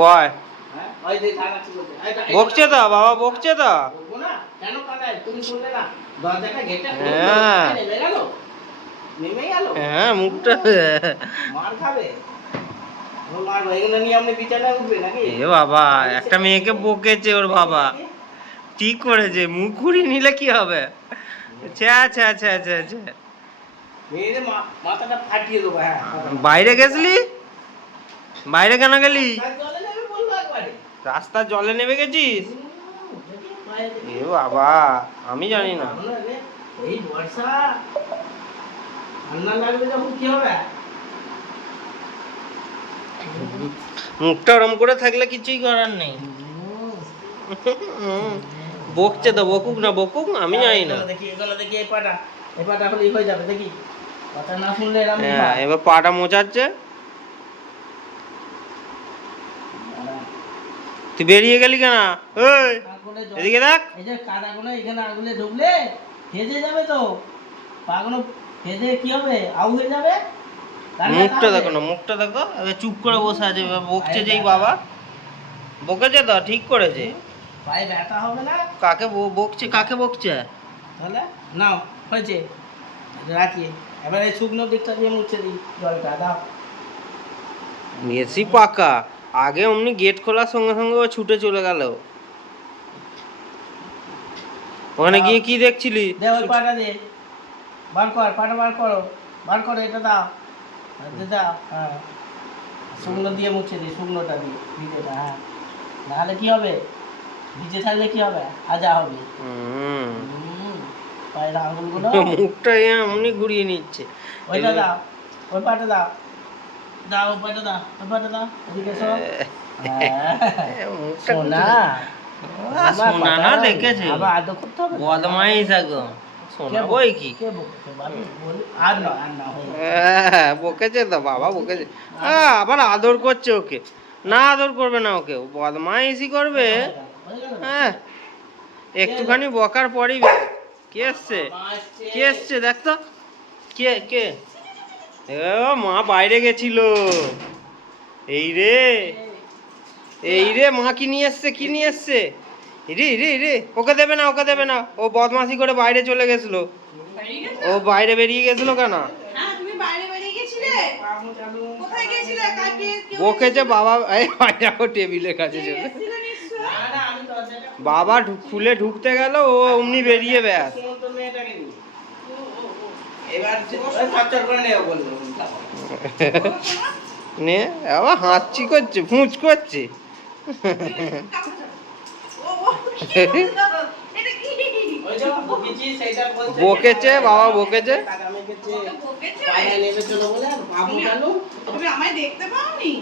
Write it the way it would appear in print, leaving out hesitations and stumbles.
কয় বকছে তো বাবা, বকছে তো। হ্যাঁ মুখটা এ বাবা, একটা মেয়েকে বকেছে ওর বাবা, ঠিক করেছে। মুখ ঘুরিয়ে নিলে কি হবে? বাইরে গেছলি? বাইরে কেন গেলি? রাস্তার জলে নেমে গেছিস? এ বাবা, আমি জানি না। মুখটা ওরম করে থাকলে কিছুই করার নেই। বকছে তো, বকুক না বকুক, আমি জানি না। এবার পাটা মোচাচ্ছে। তুই বেরিয়ে গেলি কেন? এদিকে দেখ। এই যে কাদাগুলো এখানে আগুনে ঢুকলে ভেজে যাবে তো, পাগুলো ভেজে কি হবে? আউ হয়ে যাবে। মুখটা দেখো না, মুখটা দেখো। এবার চুপ করে বসে আছে। বকছে যেই বাবা, বকেছে তো, ঠিক করেছে। পায়ে ব্যথা হবে না। কাকে বকছে? কাকে বকছে? তাহলে নাও হয়েছে, রাখি। এবার এই শুকনো দিকটা দিয়ে মুছে দিই জলটা, দাও। মেসি পাকা। আগে অমনি গেট খোলার সঙ্গে সঙ্গে ও ছুটে চলে গেল। ওখানে গিয়ে কি দেখছিলি? দে ওই পাটা দে, বার কর, পাটা বার করো, বার করো, এটা দাও, দাও। হ্যাঁ, শুকনো দিয়ে মুছে দিই, শুকনোটা দিয়ে ভিজেটা। হ্যাঁ, নাহলে কি হবে? ভিজে থাকলে কি হবে? আজা হবে। পায়ের আঙুলগুলো মুখটা এমনি ঘুরিয়ে নিচ্ছে। ওইটা দাও, ওই পাটা দাও, দাও ওই পাটা দাও, ওই পাটা দাও, এদিকে এসো। সোনা সোনা না দেখেছে, আবার আদর করতে হবে। বদমাইশ একদম সোনা বই কি। বকেছে তো বাবা, বকেছে। আবার আদর করছে ওকে। না আদর করবে না ওকে, বদমাইশি করবে। হ্যাঁ, একটুখানি বকার পরই কে এসছে? কে এসছে দেখ তো, কে কে? মা বাইরে গেছিল। এই রে, এই রে, মা কি নিয়ে এসছে? কি নিয়ে এসছে? রে রে রে, ওকে দেবে না, ওকে দেবে না। ও বদমাশি করে বাইরে চলে গেছিল। ও বাইরে বেরিয়ে গেছিল কেন? বকেছে বাবা। টেবিলের কাছে চলে বাবা খুলে ঢুকতে গেল, ও অমনি বেরিয়ে ব্যাস। নে আবার হাঁচি করছে, ফুঁচ করছে। বকেছে বাবা, বকেছে। আমায় দেখতে পাওনি?